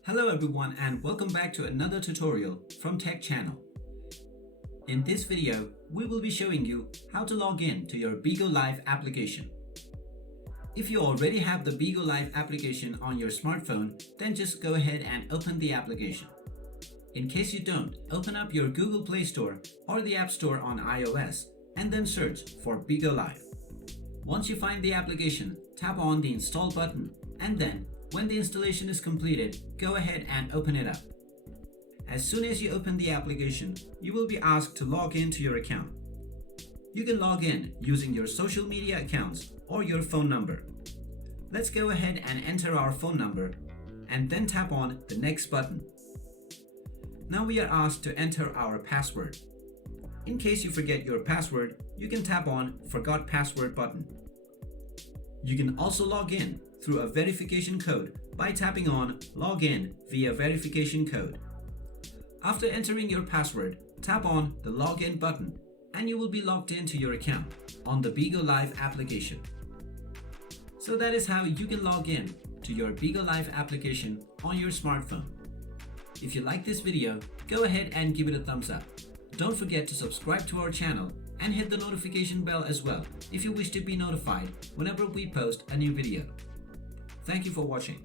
Hello everyone and welcome back to another tutorial from Tech Channel. In this video, we will be showing you how to log in to your Bigo Live application. If you already have the Bigo Live application on your smartphone, then just go ahead and open the application. In case you don't, open up your Google Play Store or the App Store on iOS and then search for Bigo Live. Once you find the application, tap on the Install button and then when the installation is completed, go ahead and open it up. As soon as you open the application, you will be asked to log in to your account. You can log in using your social media accounts or your phone number. Let's go ahead and enter our phone number and then tap on the Next button. Now we are asked to enter our password. In case you forget your password, you can tap on Forgot Password button. You can also log in through a verification code by tapping on Login via verification code. After entering your password, tap on the Login button and you will be logged into your account on the Bigo Live application. So that is how you can log in to your Bigo Live application on your smartphone. If you like this video, go ahead and give it a thumbs up. Don't forget to subscribe to our channel and hit the notification bell as well if you wish to be notified whenever we post a new video. Thank you for watching.